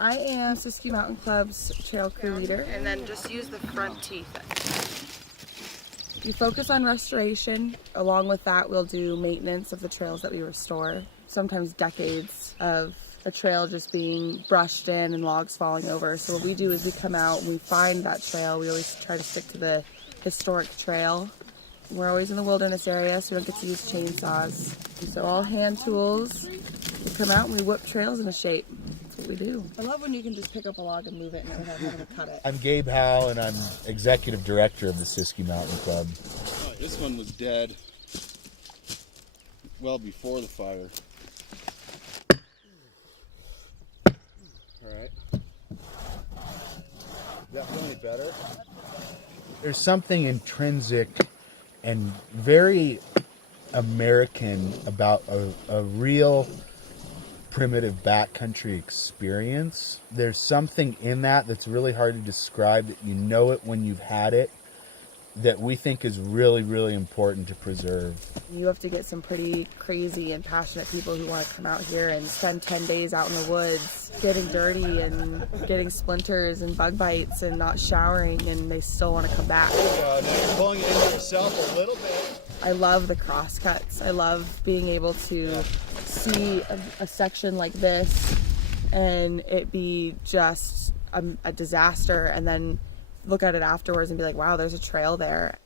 I am Siskiyou Mountain Club's trail crew leader. And then just use the front teeth. We focus on restoration. Along with that, we'll do maintenance of the trails that we restore. Sometimes decades of a trail just being brushed in and logs falling over. So what we do is we come out and we find that trail. We always try to stick to the historic trail. We're always in the wilderness area, so we don't get to use chainsaws. So all hand tools. We come out and we whip trails into shape. That's what we do. I love when you can just pick up a log and move it and without having to cut it. I'm Gabe Howe, and I'm executive director of the Siskiyou Mountain Club. This one was dead well before the fire. All right. Is that feeling better? There's something intrinsic and very American about a real primitive backcountry experience. There's something in that that's really hard to describe, that you know it when you've had it, that we think is really, really important to preserve. You have to get some pretty crazy and passionate people who want to come out here and spend 10 days out in the woods getting dirty and getting splinters and bug bites and not showering, and they still want to come back. Now you're pulling it into yourself a little bit. I love the crosscuts. I love being able to see a section like this and it be just a disaster, and then look at it afterwards and be like, wow, there's a trail there.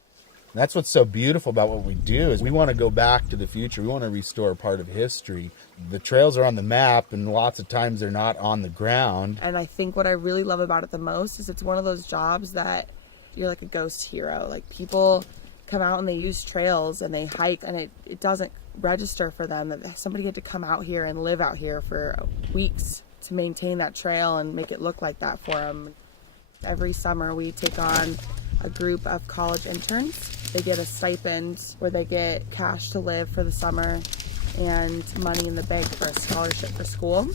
That's what's so beautiful about what we do, is we want to go back to the future. We want to restore part of history. The trails are on the map, and lots of times they're not on the ground. And I think what I really love about it the most is it's one of those jobs that you're like a ghost hero. Like, people come out and they use trails and they hike, and it doesn't register for them that somebody had to come out here and live out here for weeks to maintain that trail and make it look like that for them. Every summer we take on a group of college interns. They get a stipend where they get cash to live for the summer and money in the bank for a scholarship for school.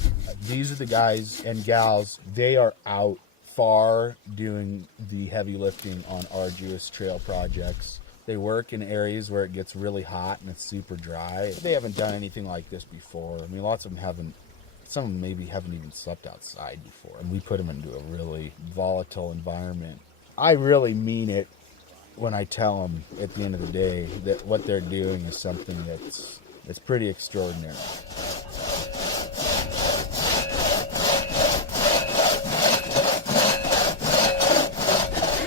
These are the guys and gals. They are out far doing the heavy lifting on arduous trail projects. They work in areas where it gets really hot and it's super dry. They haven't done anything like this before. I mean, lots of them haven't. Some of them maybe haven't even slept outside before, and we put them into a really volatile environment. I really mean it when I tell them at the end of the day that what they're doing is something that's pretty extraordinary.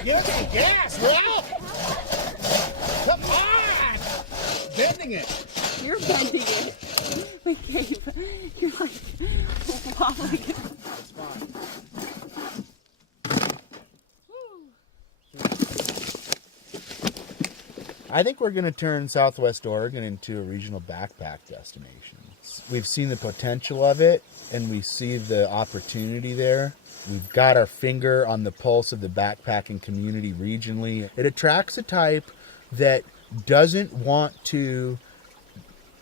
Give me gas, Ralph! Come on! Bending it. You're bending it. Wait, Gabe, you're like wobbling it. That's fine. I think we're going to turn Southwest Oregon into a regional backpack destination. We've seen the potential of it, and we see the opportunity there. We've got our finger on the pulse of the backpacking community regionally. It attracts a type that doesn't want to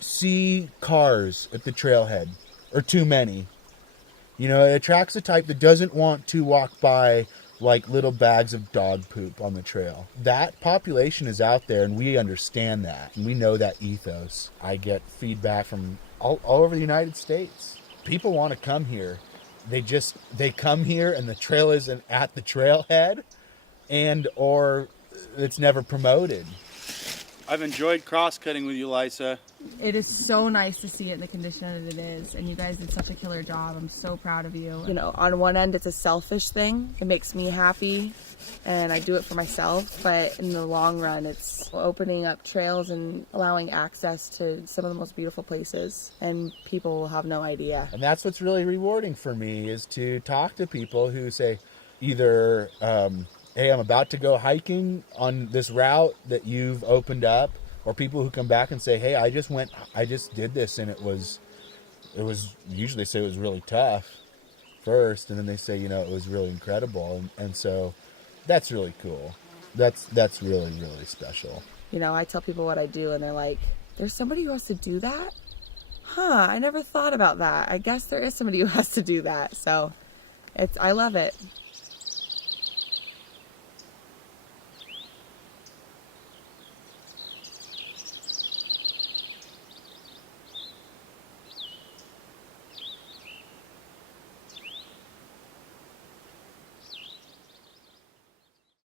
see cars at the trailhead, or too many. You know, it attracts a type that doesn't want to walk by like little bags of dog poop on the trail. That population is out there, and we understand that, and we know that ethos. I get feedback from all over the United States. People want to come here. They come here, and the trail isn't at the trailhead, and or it's never promoted. I've enjoyed cross-cutting with you, Lysa. It is so nice to see it in the condition that it is, and you guys did such a killer job. I'm so proud of you. You know, on one end, it's a selfish thing. It makes me happy, and I do it for myself, but in the long run, it's opening up trails and allowing access to some of the most beautiful places, and people will have no idea. And that's what's really rewarding for me, is to talk to people who say either, hey, I'm about to go hiking on this route that you've opened up, or people who come back and say, hey, I just did this, and it was usually they say it was really tough first, and then they say, you know, it was really incredible. And so that's really cool. That's really, really special. You know, I tell people what I do, and they're like, there's somebody who has to do that? Huh, I never thought about that. I guess there is somebody who has to do that. So I love it.